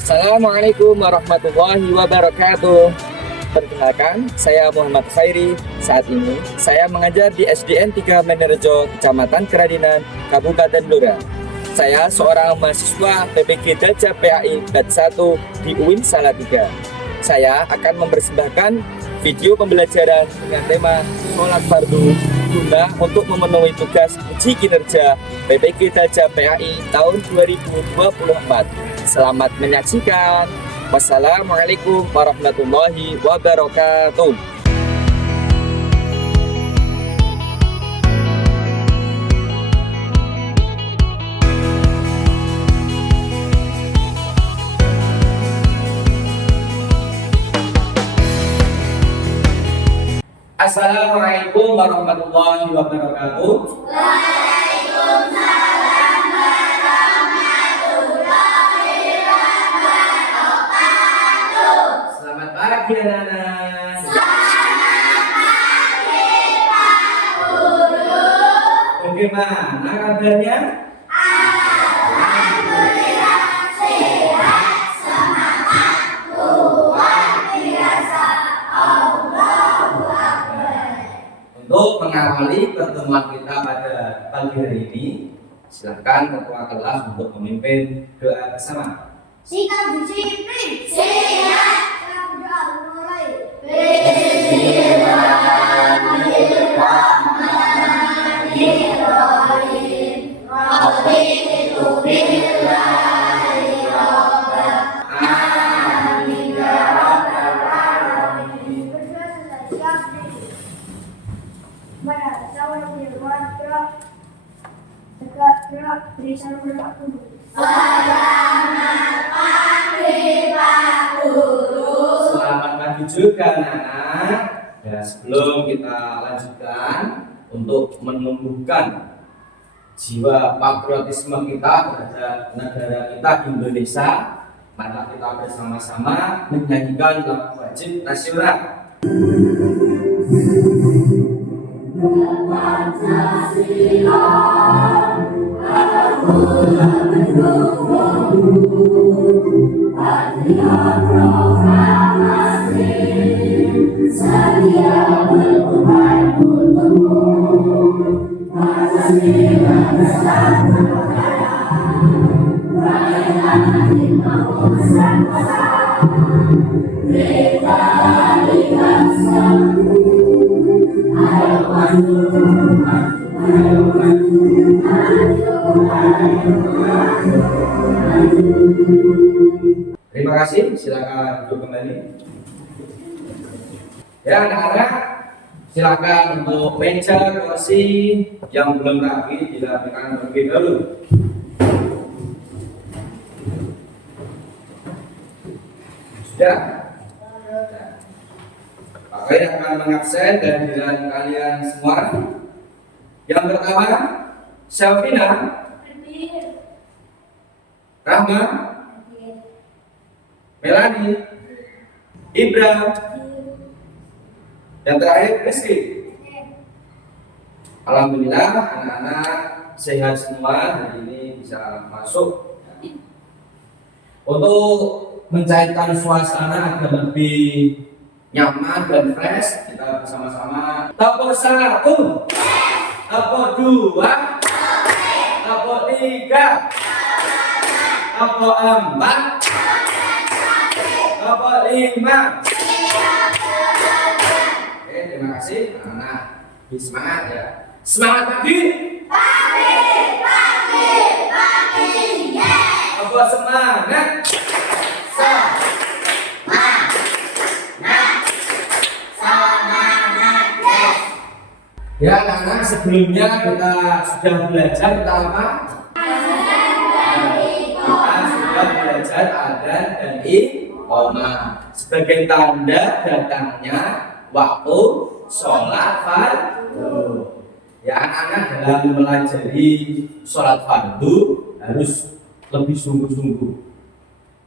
Assalamualaikum warahmatullahi wabarakatuh. Perkenalkan, saya Muhammad Khairi. Saat ini saya mengajar di SDN 3 Menerejo, Kecamatan Keradinan, Kabupaten Blora. Saya seorang mahasiswa PPG Daja PAI Batch 1 di UIN Salatiga. Saya akan mempersembahkan video pembelajaran dengan tema sholat fardu guna untuk memenuhi tugas uji kinerja PPG Daja PAI tahun 2024. Selamat menyaksikan. Wassalamualaikum warahmatullahi wabarakatuh. Assalamualaikum warahmatullahi wabarakatuh. Selamat pagi anak-anak. Selamat pagi Pak Guru. Bagaimana kabarnya? Alhamdulillah sehat, semangat, luar biasa. Allahu Akbar. Untuk mengawali pertemuan kita pada pagi hari ini, silakan ketua kelas untuk memimpin doa bersama. Sikap disiplin. Siap. Berdoa mulai. Bismillahirrahmanirrahim. Raditu billahi rabban. Amin ya rabbal alamin. Berdoa selesai. Mana sawan firman gerak. Dekat gerak beri salam berdoa dulu. Selamat pagi Pak Guru. Selamat pagi juga anak-anak. Ya, sebelum kita lanjutkan untuk menumbuhkan jiwa patriotisme kita terhadap negara kita Indonesia, mari kita bersama-sama menyanyikan lagu wajib nasional. Terima kasih, silakan duduk kembali. Ya anak-anak, silakan untuk meja kursi yang belum rapi dirapikan terlebih dahulu. Sudah? Pak Khairi akan mengabsen kehadiran kalian semua. Yang pertama, Syafina, Rahma, Melani, Ibra, yang terakhir Rizky. Alhamdulillah anak-anak sehat semua, hari ini bisa masuk. Untuk mencairkan suasana agar lebih nyaman dan fresh, kita bersama-sama tepuk 1, tepuk 2, tepuk 3, tepuk 4, tepuk 5. Oke, terima kasih anak-anak. Semangat ya. Semangat pagi. Pagi, pagi, pagi, yeah. Apa semangat? Ya anak-anak, sebelumnya kita sudah belajar tentang apa? Kita sudah belajar adzan dan iqamah sebagai tanda datangnya waktu sholat fardu. Ya anak-anak, dalam mempelajari sholat fardu harus lebih sungguh-sungguh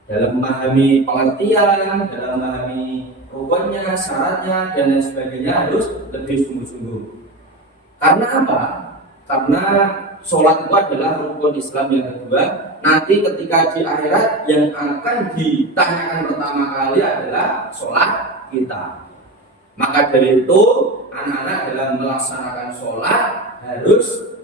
dalam memahami pengertian, dalam memahami rukunnya, syaratnya dan lain sebagainya, harus lebih sungguh-sungguh. Karena apa? karena sholat itu adalah rukun Islam yang kedua. Nanti ketika di akhirat yang akan ditanyakan pertama kali adalah sholat kita. Maka dari itu anak-anak dalam melaksanakan sholat harus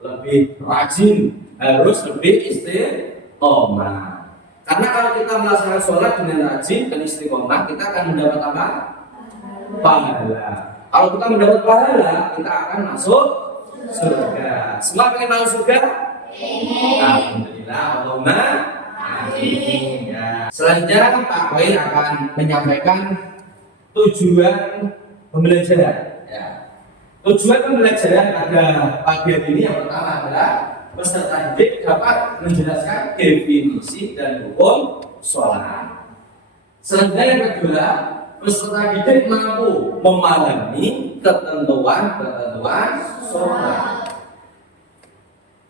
lebih rajin, harus lebih istiqomah. Karena kalau kita melaksanakan sholat dengan rajin dan istiqomah, kita akan mendapat apa? Pahala. Kalau kita mendapat pahala, kita akan masuk surga. Semua pengen masuk surga? Alhamdulillah, Allahumma amin. Ya. Selanjutnya Pak Koi akan menyampaikan tujuan pembelajaran. Ya. Tujuan pembelajaran pada pagi hari ini yang pertama adalah peserta didik dapat menjelaskan definisi dan hukum sholat. Selanjutnya yang kedua, peserta didik mampu memahami ketentuan sholat.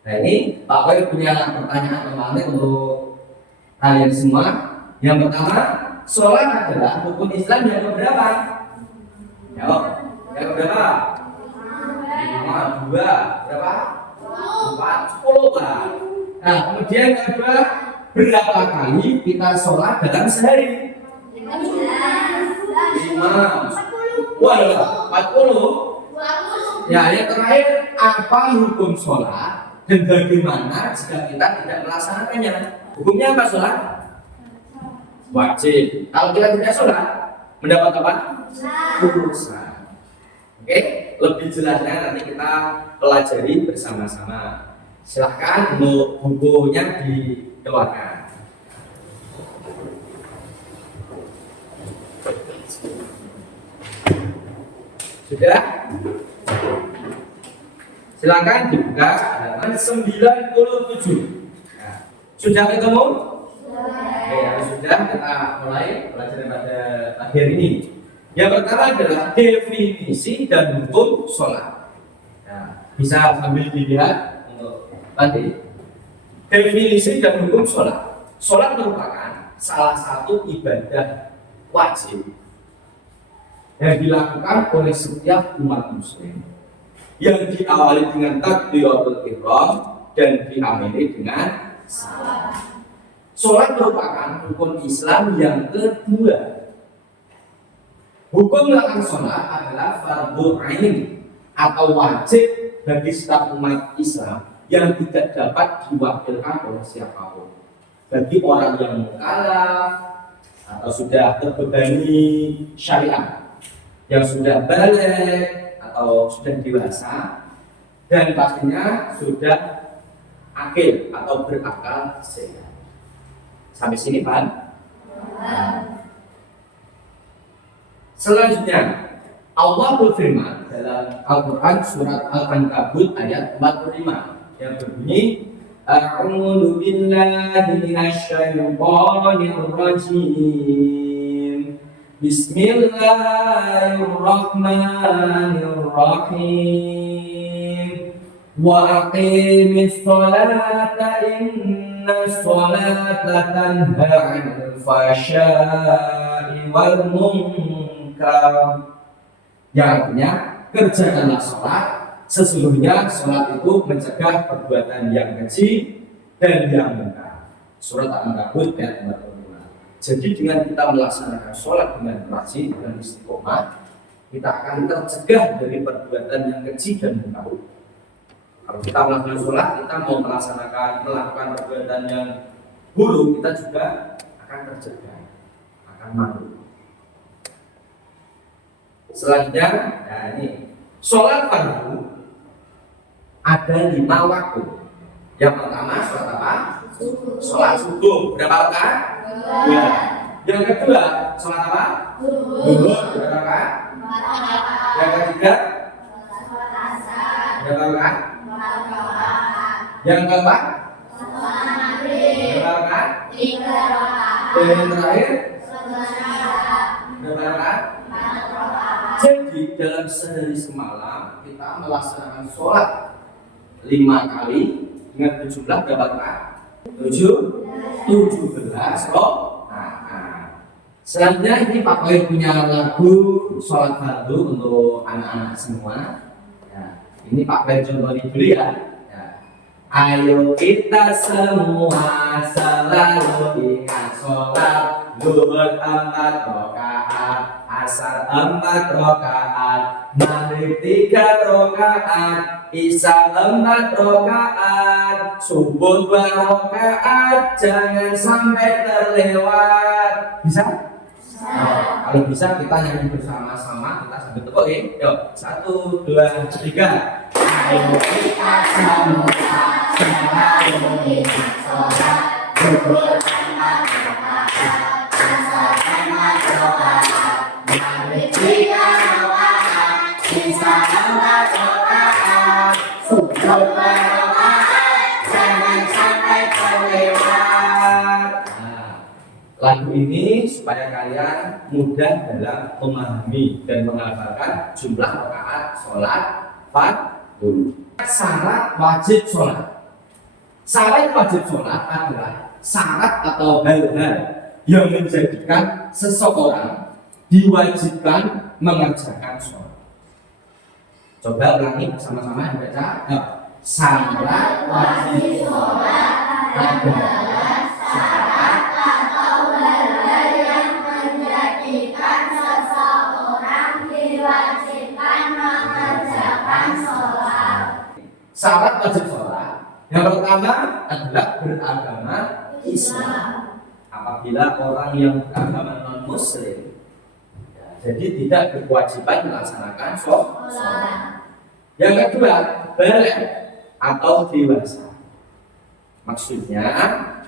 Nah ini Pak Boy punya pertanyaan menarik untuk kalian semua. Yang pertama, sholat adalah rukun Islam yang keberapa? Jawab. Yang keberapa? 5, 2, berapa? 4, 10 Pak. Nah kemudian yang kedua, berapa kali kita sholat dalam sehari? 5, wah 40. Ya yang terakhir, apa hukum sholat dan bagaimana jika kita tidak melaksanakannya? Hukumnya apa sholat? Wajib. Kalau kita tidak sholat, mendapat apa? Dosa. Oke, lebih jelasnya nanti kita pelajari bersama-sama. Silahkan untuk bukunya dikeluarkan. Sudah? Silakan dibuka halaman 97. Nah, sudah ketemu? Oke, ya, sudah kita mulai pelajaran pada akhir ini. Yang pertama adalah definisi dan hukum sholat. Nah, bisa sambil dilihat untuk nanti. Definisi dan hukum sholat. Sholat merupakan salah satu ibadah wajib yang dilakukan oleh setiap umat muslim, yang diawali dengan takbiratul ihram dan diakhiri dengan salat. Salat merupakan rukun Islam yang kedua. Hukum melakukan salat adalah fardhu ain atau wajib bagi setiap umat Islam yang tidak dapat diwakilkan oleh siapapun. Bagi orang yang mukallaf atau sudah terbebani syariat, yang sudah balik atau sudah dewasa, dan pastinya sudah akil atau berakal sehat. Sampai sini Pak. Selanjutnya Allah berfirman dalam Al-Quran surat Al-Ankabut ayat 45 yang berbunyi, A'udzu billahi minasyaitonir rajim. Bismillahirrahmanirrahim. Wa aqimis sholata innas sholata tanha 'anil fahsya'i wal munkar. Yang artinya, kerjakanlah sholat. Sesungguhnya sholat itu mencegah perbuatan yang keji dan yang munkar. Surat Al-Ankabut ayat 45. Jadi dengan kita melaksanakan sholat dengan rajin dan istiqomah, kita akan tercegah dari perbuatan yang keji dan munkar. Kalau kita melakukan sholat, kita mau melakukan perbuatan yang buruk, kita juga akan tercegah, akan malu. Selanjutnya, nah ini sholat fardu ada 5 waktu. Yang pertama sholat apa? Sholat subuh. Berapa rakaat? 2. Yang kedua sholat apa? Zuhur. Berapa rakaat? 4. Yang ketiga? Berapa rakaat? 4. Yang keempat? Berapa rakaat? 3 rakaat. Dan yang terakhir? Berapa rakaat? Jadi dalam sehari semalam kita melaksanakan sholat 5 kali dengan berjumlah berapa rakaat? 17 rakaat. Selanjutnya ini Pak Boy punya lagu sholat fardu untuk anak-anak semua. Ya. Ini Pak Benjo dulu ya. Ayo kita semua selalu ingat sholat zuhur 4 rakaat, asar 4 rakaat, maghrib 3 rakaat, isya 4 rakaat, subuh 2 rakaat, jangan sampai terlewat. Bisa? Nah, kalau bisa kita nyanyi bersama-sama, kita sambil tepuk ya. Yuk, 1, 2, 3. Ayo kita semua selalu ingat sholat zuhur 4 rakaat, asar 4 rakaat, maghrib 3 rakaat, isya 4 rakaat, subuh 2 rakaat, jangan sampai terlewat. Lagu ini supaya kalian mudah dalam memahami dan menghafalkan jumlah rakaat sholat fardu. Syarat wajib sholat. Syarat wajib sholat adalah syarat atau hal-hal yang menjadikan seseorang diwajibkan mengerjakan sholat. Coba ulangi bersama-sama yang baca. Syarat wajib sholat adalah syarat atau hal-hal yang menjadikan seseorang diwajibkan mengerjakan sholat. Syarat wajib sholat yang pertama adalah beragama Islam. Apabila orang yang beragama non-muslim, jadi tidak berkewajiban melaksanakan sholat. Yang kedua, balik atau dewasa. Maksudnya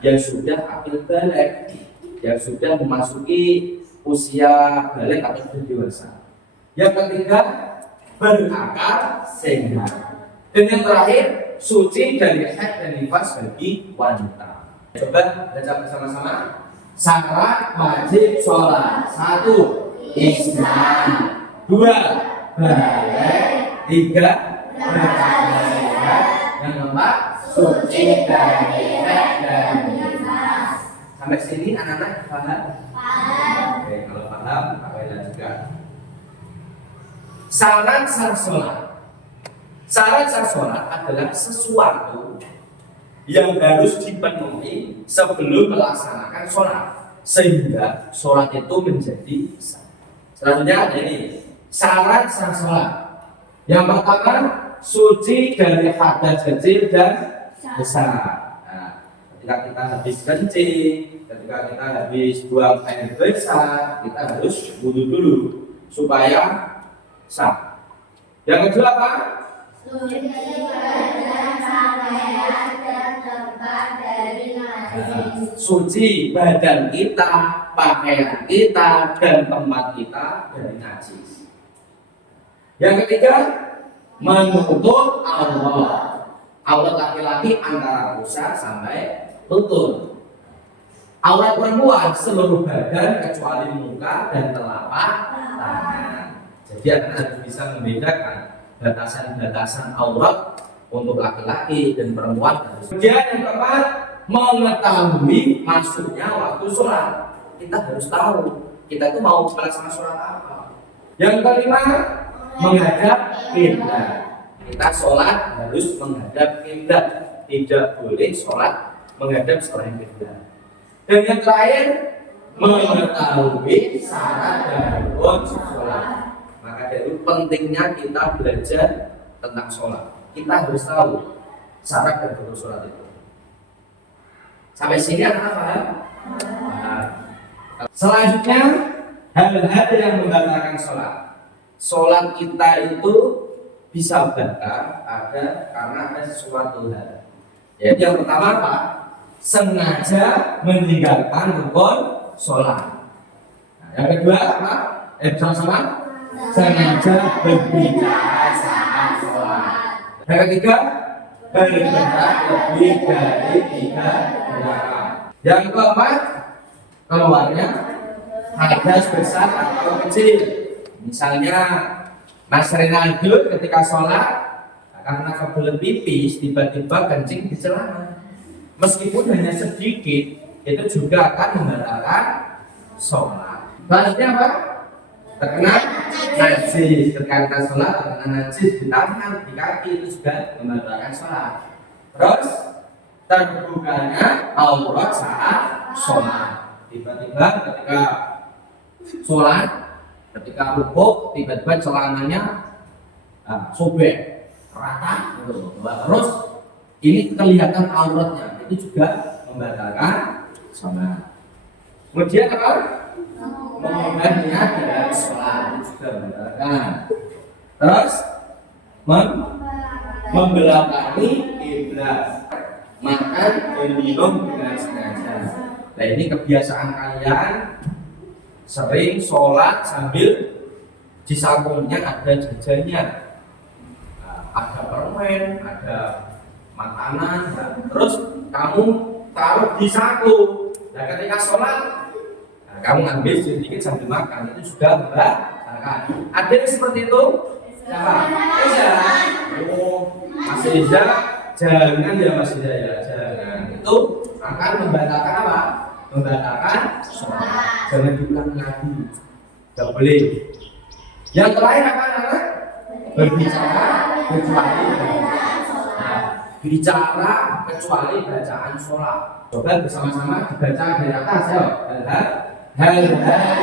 yang sudah akil balik, yang sudah memasuki usia balik atau sudah dewasa. Yang ketiga, berakal sehat. Dan yang terakhir, suci dari haid dan nifas bagi wanita. Coba baca bersama-sama. Syarat wajib sholat. 1. Islam. 2. Balik. 3. Berakal sehat. Yang keempat, suci dari haid dan nifas. Sampai sini anak-anak paham? Paham. Oke, kalau paham, Pak lanjutkan. Syarat sah sholat. Syarat sah sholat adalah sesuatu yang harus dipenuhi sebelum melaksanakan sholat, sehingga sholat itu menjadi sah. Selanjutnya ada ini syarat sah sholat. Yang pertama, suci dari hadas kecil dan besar. Nah, ketika kita habis kencing, ketika kita habis buang air besar, kita harus wudu dulu supaya sah. Yang kedua apa? Suci badan pakaian dan tempat dari najis. Suci badan kita, pakaian kita, dan tempat kita dari najis. Yang ketiga, menutup aurat. Aurat laki-laki antara pusar sampai lutut. Aurat perempuan seluruh badan kecuali muka dan telapak tangan. Jadi Anda harus bisa membedakan batasan-batasan aurat untuk laki-laki dan perempuan. Kemudian yang keempat, mengetahui maksudnya waktu sholat. Kita harus tahu kita itu mau melaksanakan sholat apa. Yang kelima, menghadap kiblat. Kita sholat harus menghadap kiblat. Tidak boleh sholat menghadap selain kiblat. Dan yang terakhir, mengetahui syarat dan rukun sholat. Maka dari itu pentingnya kita belajar tentang sholat. Kita harus tahu syarat dan rukun sholat itu. Sampai sini anak paham? Selanjutnya, hal-hal yang membatalkan sholat. Sholat kita itu bisa batal karena ada sesuatu hal. Yaitu yang pertama apa? Sengaja meninggalkan rukun sholat. Yang kedua apa? Sama-sama sengaja berbicara saat sholat. Yang ketiga, bergerak lebih dari 3 rakaat. Yang keempat, keluarnya hadas besar atau kecil. Misalnya Mas Renaldo ketika sholat karena kebelet pipis tiba-tiba kencing di celana, meskipun hanya sedikit itu juga akan membatalkan sholat. Selanjutnya apa? Terkena najis. najis. Ketika kita sholat dengan najis di tangan, di kaki, itu juga membatalkan sholat. Terus terbukanya aurat saat sholat. Tiba-tiba ketika sholat, ketika rukuk, tiba-tiba celananya sobek rata gitu. Terus ini kelihatan auratnya, itu juga membatalkan sholat. Kemudian apa? Mengubah niat dalam sholat, itu juga membatalkan. Terus membelakangi kiblat, makan dan minum dengan sengaja. Nah ini kebiasaan kalian sering sholat sambil di sampingnya ada jajannya, ada permen, ada makanan, terus kamu taruh di saku. Nah ketika sholat, kamu ambil sedikit sambil makan, itu sudah membatalkan. Ada yang seperti itu? Siapa? Eza? Oh, Mas Eza, jangan ya Mas Eza ya, jangan. Itu akan membatalkan apa? Membatalkan sholat. Jangan diulang lagi. Tidak boleh. Yang terakhir apa namanya? Berbicara kecuali bicara kecuali bacaan sholat. Coba bersama-sama dibaca dari atas ya. Hal-hal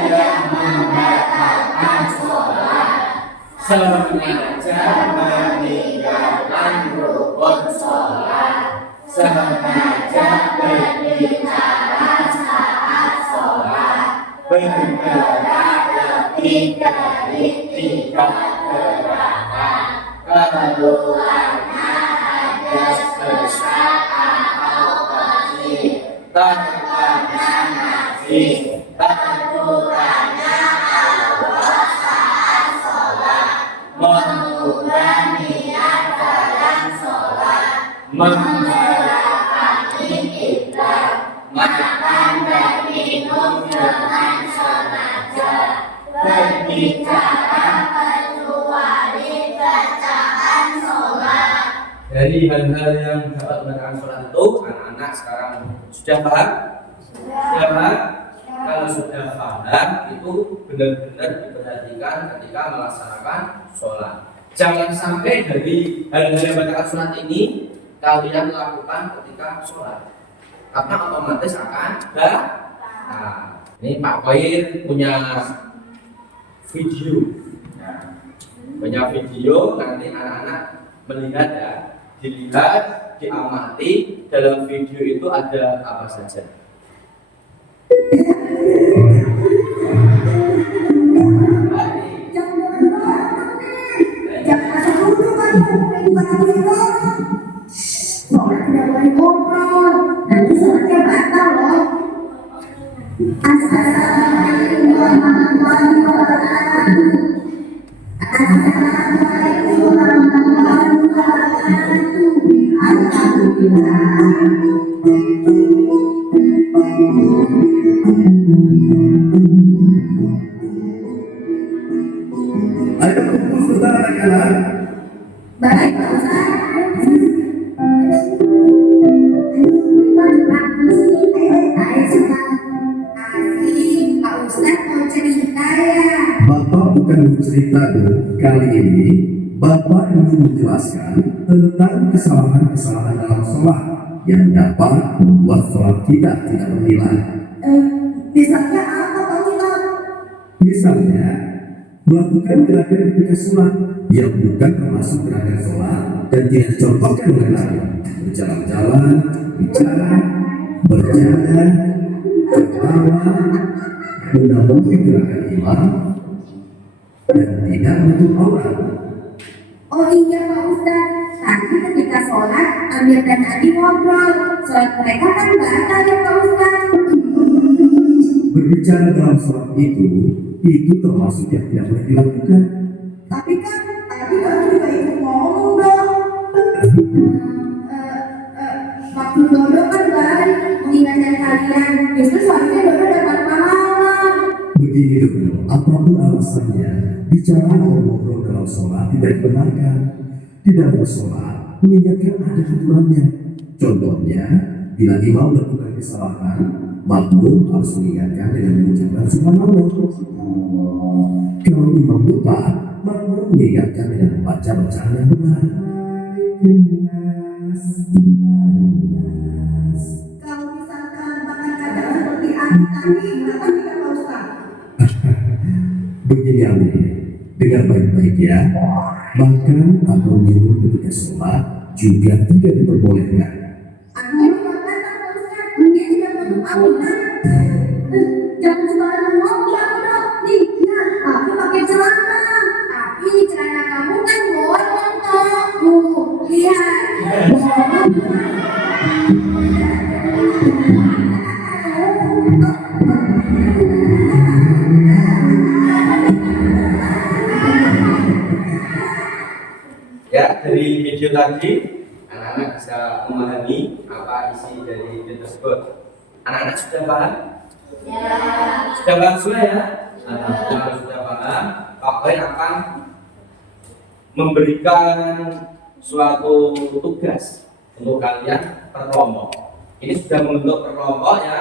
yang membatalkan sholat, sengaja meninggalkan rukun sholat, sengaja berbicara saat sholat, bergerak lebih dari 3 gerakan, keluarnya hadas besar atau kecil, terkena najis, terbukanya aurat saat sholat, mengubah niat dalam sholat, membelakangi kiblat, makan dan minum dengan sengaja, berbicara kecuali bacaan sholat. Dari hal-hal yang dapat membatalkan sholat itu, anak-anak sekarang sudah paham? Sudah paham? Kalau sudah paham, itu benar-benar diperhatikan ketika melaksanakan sholat. Jangan sampai dari hal-hal yang membatalkan sholat ini kalian lakukan ketika sholat, karena otomatis akan ini Pak Koir punya video, punya video, nanti anak-anak melihat ya, dilihat, diamati dalam video itu ada apa saja. Sholat tidak boleh ngobrol, nanti sholatnya batal loh. Assalamualaikum warahmatullahi wabarakatuh. Assalamualaikum warahmatullahi wabarakatuh. Alhamdulillah. Ayo kumpul saudara anak-anak. Baik Pak Ustaz. Pak Ustaz mau cerita ya. Bapak bukan bercerita dulu. Kali ini Bapak ingin menjelaskan tentang kesalahan-kesalahan dalam sholat yang dapat membuat sholat kita tidak bernilai. Misalnya apa Pak Ustaz? Misalnya melakukan gerakan ketika sholat yang bukan termasuk gerakan sholat dan tidak dicontohkan oleh Nabi. Berjalan-jalan, bicara, berjalan, tertawa, mendahului gerakan imam, dan tidak menutup aurat. Oh iya Pak Ustaz, tadi ketika sholat Amir dan Adi ngobrol, sholat mereka kan batal ya Pak Ustaz. Berbicara dalam sholat itu termasuk yang tidak boleh dilakukan. Tapi kan tadi kamu juga ikut ngomong dong. Maksud Dodo kan baik, mengingatkan kalian. Justru seharusnya Dodo dapat pahala. Begini dulu, apapun alasannya, bicara atau ngobrol dalam sholat tidak dibenarkan. Di dalam sholat, mengingatkan ada aturannya. Contohnya, bila imam melakukan kesalahan, makmum harus mengingatkan dengan mengucapkan subhanallah. Kalau imam lupa, makmum mengingatkan dengan membaca bacaan yang benar. Kalau misalkan makan kadang seperti Adi tadi, kenapa tidak Pak Ustaz? Begini Ali, dengar baik-baik ya. Makan atau minum ketika sholat juga tidak diperbolehkan. Adi makan Pak Ustaz, dia tidak minum Al-Quran. Jangan sembarangan ngomong kamu dong. Nih, nah, aku pakai celana. Tapi celana kamu kan bolong toh. Lihat. Ya, dari video tadi anak-anak bisa memahami apa isi dari video tersebut. Anak-anak sudah paham? Ya. Sudah paham semua ya? Kalau sudah paham, Pak Boy akan memberikan suatu tugas untuk kalian per kelompok. Ini sudah membentuk per kelompok ya.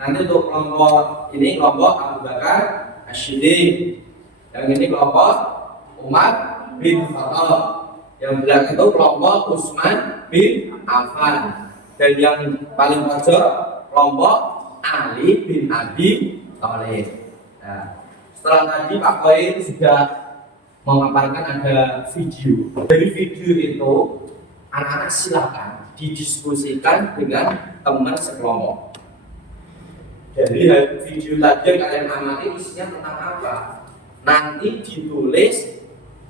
Nanti untuk kelompok ini kelompok Abu Bakar Asy-Siddiq. Yang ini kelompok Umar bin Khattab. Yang belakang itu kelompok Utsman bin Affan. Dan yang paling pojok kelompok Ali bin Abi Thalib. Nah, setelah tadi Pak Boy sudah memaparkan ada video. Dari video itu anak-anak silakan didiskusikan dengan teman sekelompok. Jadi video tadi yang kalian amati isinya tentang apa? Nanti ditulis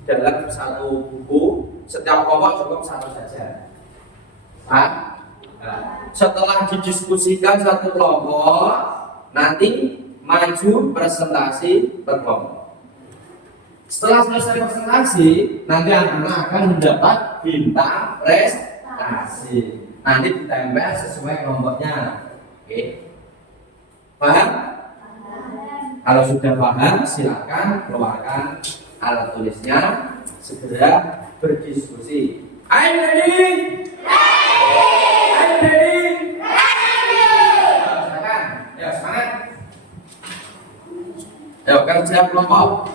dalam satu buku, setiap kelompok cukup satu saja. Nah, setelah didiskusikan satu kelompok, nanti maju presentasi per kelompok. Setelah selesai presentasi, nanti anak-anak akan mendapat bintang prestasi. Nanti ditempel sesuai kelompoknya. Oke. Paham? Kalau sudah paham, silakan keluarkan alat tulisnya, segera berdiskusi. Ayo ready? Ayo ready? Silakan. Ya semangat. Ayo kerja kelompok.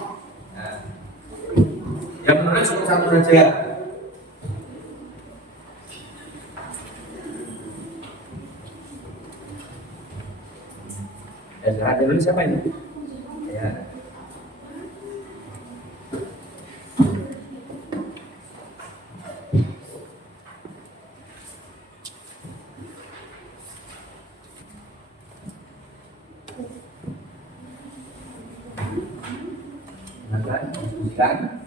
Nah, yang menulis cuma satu saja. Ya, sekarang dulu siapa ini? Ya. Kan?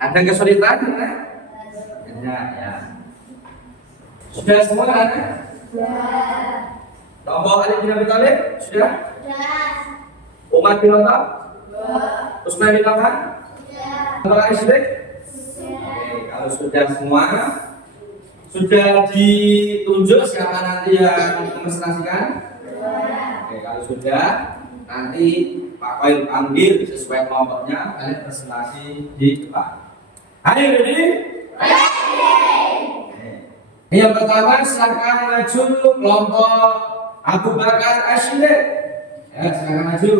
Ada kesulitan? Ya. Sudah semua kan? Sudah. Kelompok Ali bin Abi Thalib? Sudah? Sudah. Umar bin Khattab? Sudah. Utsman bin Affan? Sudah. Abu Bakar Siddiq? Sudah. Oke, kalau sudah semua, sudah ditunjuk siapa nanti yang merepresentasikan? Sudah. Oke, kalau sudah, nanti Pak Koil panggil sesuai kelompoknya, kalian presentasi di depan. Ayo, ready? Yang pertama silakan maju kelompok Abu Bakar Asy-Siddiq. Ya, silakan maju.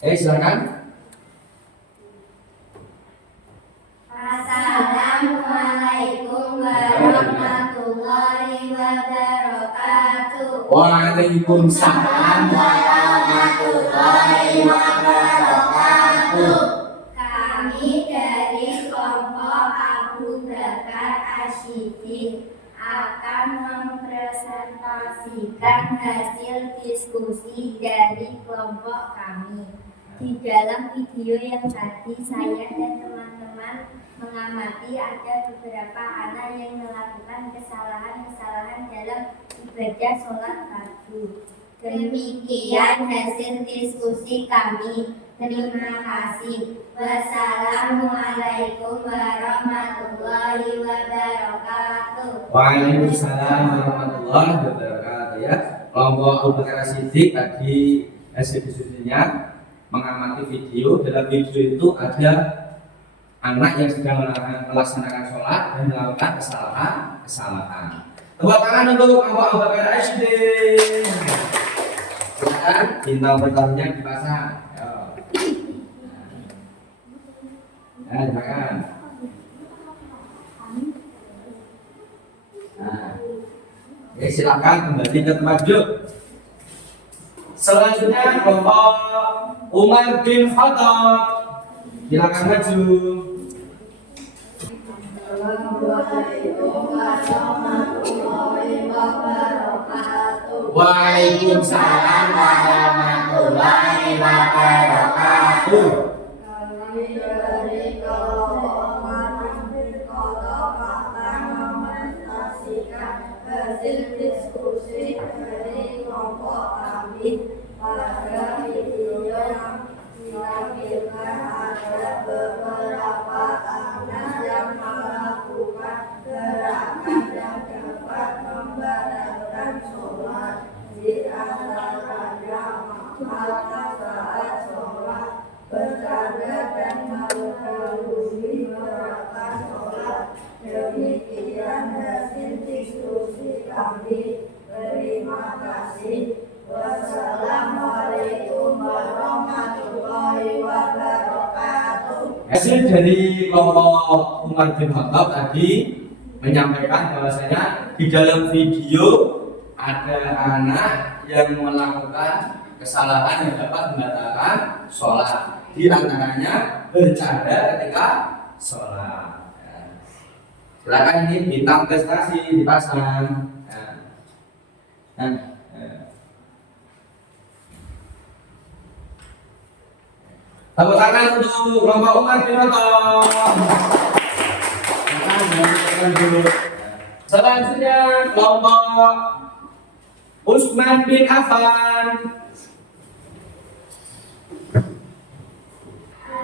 Silakan. Assalamualaikum warahmatullahi wabarakatuh. Waalaikumsalam warahmatullahi wabarakatuh. Kami dari kelompok Abu Bakar Asy-Siddiq akan mempresentasikan hasil diskusi dari kelompok kami. Di dalam video yang tadi saya dan teman-teman mengamati ada beberapa anak yang melakukan kesalahan-kesalahan dalam ibadah sholat fardu. Demikian hasil diskusi kami. Terima kasih. Wassalamualaikum warahmatullahi wabarakatuh. Waalaikumsalam warahmatullahi wabarakatuh ya. Kelompok Abu Bakar Siddiq tadi hasil diskusinya mengamati video. Dalam video itu ada anak yang sedang melaksanakan sholat dan melakukan kesalahan. Tepuk tangan untuk kelompok Abu Bakar Siddiq. Silakan bintang bertamunya dipasang. Silakan. Oke, silakan kembali ke tempat duduk. Selanjutnya kelompok Umar bin Khattab. Silakan maju. Waalaikumsalam warahmatullahi wabarakatuh. Kami dari kelompok akan mepresentasikan hasil diskusi dari kelompok kami. Pada video yang ditampilkan ada beberapa anak yang melakukan gerakan yang dapat membatalkan sholat. Di antaranya mata saat sholat, bercanda dan mendahului gerakan sholat. Demikian hasil diskusi kami. Terima kasih. Wassalamualaikum warahmatullahi wabarakatuh. Hasil dari kelompok Umar bin Khattab tadi menyampaikan bahwasanya di dalam video ada anak yang melakukan kesalahan yang dapat membatalkan sholat. Di antaranya bercanda ketika sholat. Silakan ini bintang prestasi dipasang. Tepuk tangan untuk kelompok Umar bin Khattab. Selanjutnya kelompok Utsman bin Affan.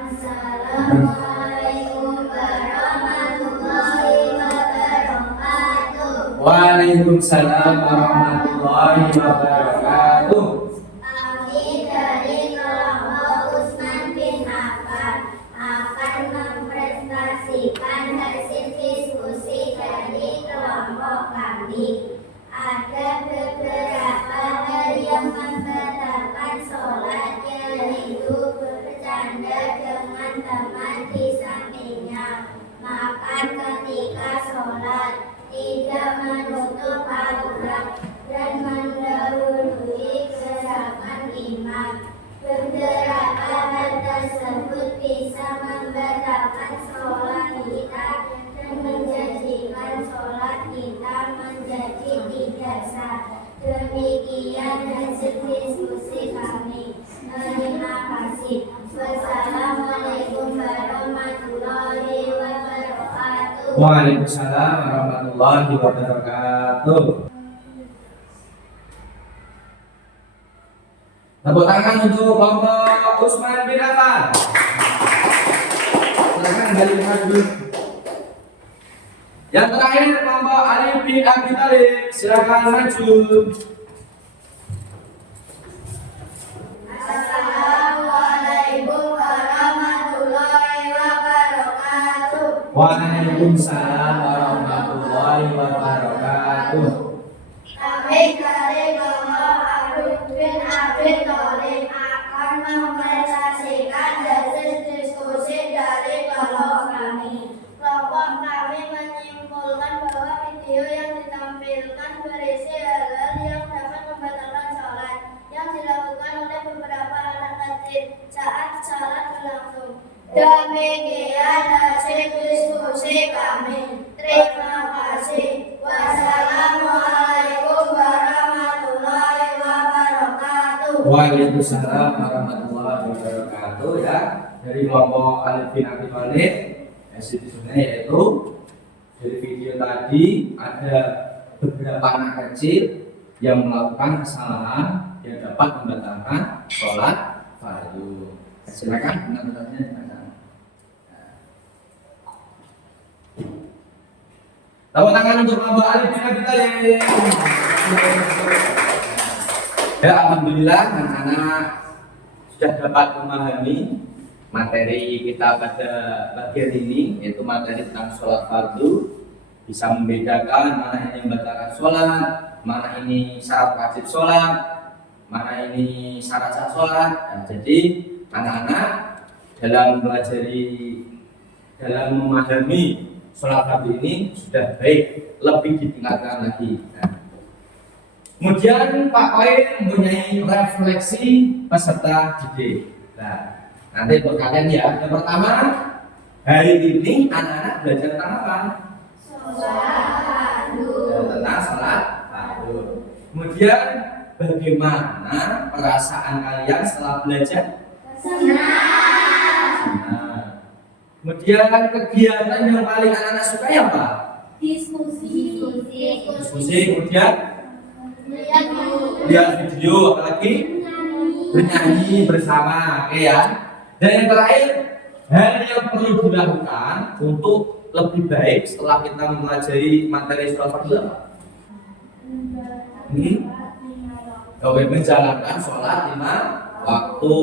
Assalamualaikum warahmatullahi wabarakatuh. Waalaikumsalam warahmatullahi wabarakatuh. Kami dari kelompok Utsman bin Affan akan mempresentasikan hasil diskusi dari kelompok kami. Ada beberapa hal yang membatalkan sholat, yaitu bercanda dengan teman di sampingnya, makan ketika sholat, tidak menutup aurat, dan mendahului gerakan imam. Beberapa hal tersebut bisa membatalkan sholat kita dan menjadikan sholat kita menjadi tidak sah. Demikian hasil diskusi kami. Terima kasih. Wassalamualaikum warahmatullahi wabarakatuh. Waalaikumsalam warahmatullahi wabarakatuh. Tepuk tangan untuk kelompok Utsman bin Affan. Silakan balik maju. Yang terakhir kelompok Ali bin Abi Thalib. Silakan maju. Assalamualaikum warahmatullahi wabarakatuh. Waalaikumsalam warahmatullahi wabarakatuh. Kami dari kelompok Arif bin Abi Thalib akan mempresentasikan hasil diskusi dari kelompok kami. Kelompok kami menyimpulkan bahwa video yang ditampilkan berisi hal-hal yang dapat membatalkan sholat yang dilakukan oleh beberapa anak kecil saat sholat berlangsung. Demikian hasil diskusi kami. Terima kasih. Wassalamualaikum warahmatullahi wabarakatuh. Waalaikumsalam warahmatullahi wabarakatuh ya. Dari kelompok Ali bin Abi Thalib hasil diskusinya yaitu dari video tadi ada beberapa anak kecil yang melakukan kesalahan yang dapat membatalkan sholat fardu. silakan benar-benarnya dibaca. Tepuk tangan untuk Mbak Alif bin Abi Thalib. Ya, alhamdulillah anak-anak sudah dapat memahami materi kita pada bagian ini, yaitu materi tentang sholat fardu. Bisa membedakan mana ini membatalkan sholat, mana ini syarat wajib sholat, mana ini syarat sah sholat. Nah, jadi anak-anak dalam memahami sholat fardu ini sudah baik, lebih ditingkatkan lagi. Nah, kemudian Pak Koir mempunyai refleksi peserta didik. Nah, nanti buat kalian ya. Yang pertama, hari ini anak-anak belajar tentang apa? Tentang sholat fardu. Kemudian bagaimana perasaan kalian setelah belajar? Senang. Kemudian kegiatan yang paling anak-anak suka apa? Diskusi. Kemudian lihat video, apalagi bernyanyi bersama, oke ya. Dan yang terakhir, hal yang perlu dilakukan untuk lebih baik setelah kita mempelajari materi sholat fardu apa? Menjalankan sholat 5 waktu,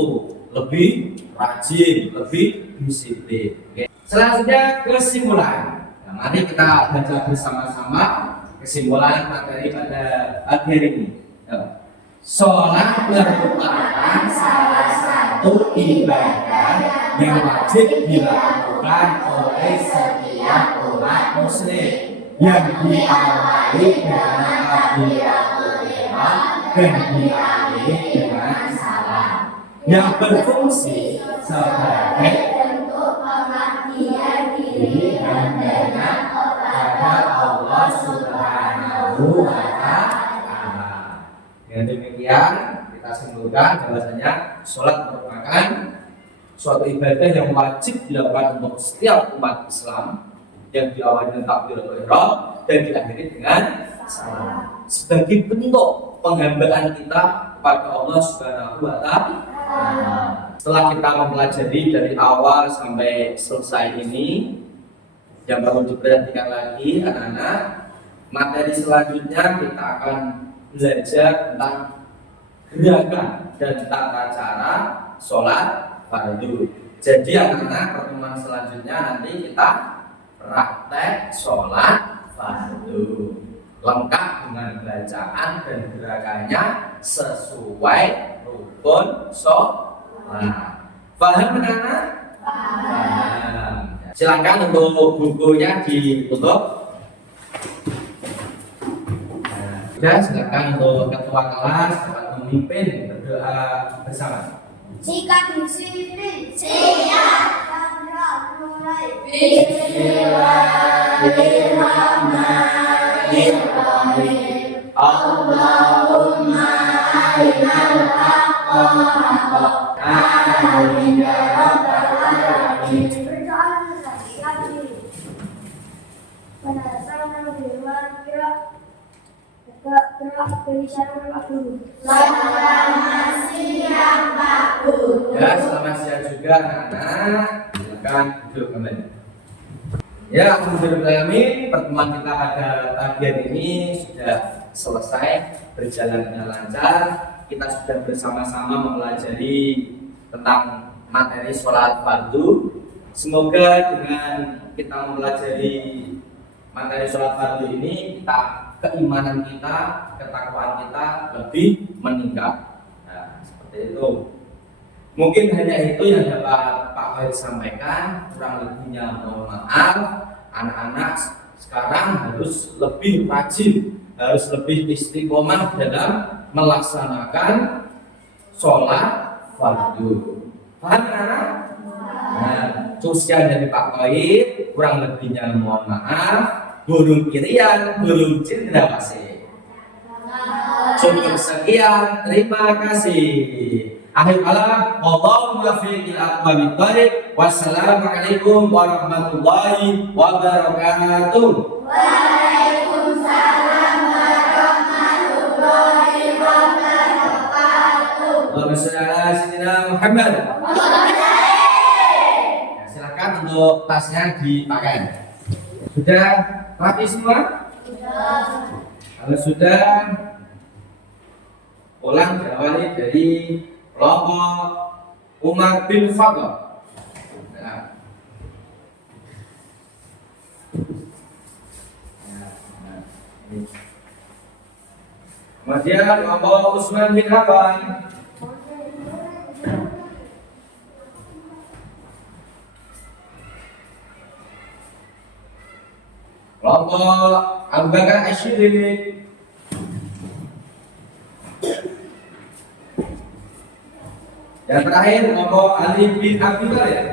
lebih rajin, lebih disiplin. Oke. Selanjutnya kesimpulan. Nah, mari kita baca bersama-sama kesimpulan materi pada pagi hari ini. Sholat merupakan salah satu ibadah yang wajib dilakukan oleh setiap umat muslim, yang diawali dengan takbiratul ihram dan diakhiri dengan salam, yang berfungsi sebagai bentuk pengabdian diri dan dengan kepada Allah Subhanahu wa Ta'ala. Dengan demikian kita simpulkan bahwasanya sholat merupakan suatu ibadah yang wajib dilakukan untuk setiap umat Islam, yang diawali dengan takbiratul ihram dan diakhiri dengan salam, sebagai bentuk penghambaan kita kepada Allah Subhanahu wa Ta'ala. Setelah kita mempelajari dari awal sampai selesai ini, yang perlu diperhatikan lagi anak-anak, materi selanjutnya kita akan belajar tentang gerakan dan tata cara sholat fardu. Jadi anak-anak, pertemuan selanjutnya nanti kita praktek sholat fardu lengkap dengan bacaan dan gerakannya sesuai rukun sholat. Paham anak-anak? Paham. Silakan untuk bukunya ditutup. Ya, silakan untuk ketua kelas dapat memimpin berdoa bersama. Jika disiplin, siap. Mulai. Bismillahirrahmanirrahim. Allahumma arinal haqqa haqqan amin ya rabbal alamin. Pada saat firman kira gerak dari syarul makhluk. Selamat siang Pak Guru. Ya, selamat siang juga anak-anak. Silakan duduk kembali. Ya, alhamdulillah, pertemuan kita pada pagi hari ini sudah selesai, berjalan dengan lancar. Kita sudah bersama-sama mempelajari tentang materi sholat fardu. Semoga dengan kita mempelajari materi sholat fardu ini, keimanan kita, ketakwaan kita lebih meningkat. Nah, seperti itu. Mungkin hanya itu yang dapat Pak Farid sampaikan. Kurang lebihnya mohon maaf. Anak-anak sekarang harus lebih rajin, harus lebih istiqomah dalam melaksanakan sholat fardu. Paham anak? Nah, sekian dari Pak Farid. Kurang lebihnya mohon maaf. Burung kirian, burung cendrawasih. Cukup sekian, terima kasih. Akhir kalam, wallahu muwaffiq ila aqwamit thoriq. Wassalamualaikum warahmatullahi wabarakatuh. Waalaikumsalam warahmatullahi wabarakatuh. Allahumma shalli ala sayyidina Muhammad. untuk tasnya dipakai. Sudah rapi semua? Kalau sudah, ulang diawali dari kelompok Umar bin Khattab. Nah. Kemudian kelompok Utsman bin Affan. Kelompok Abu Bakar Asy-Siddiq. Dan terakhir kelompok Ali bin Abi Thalib.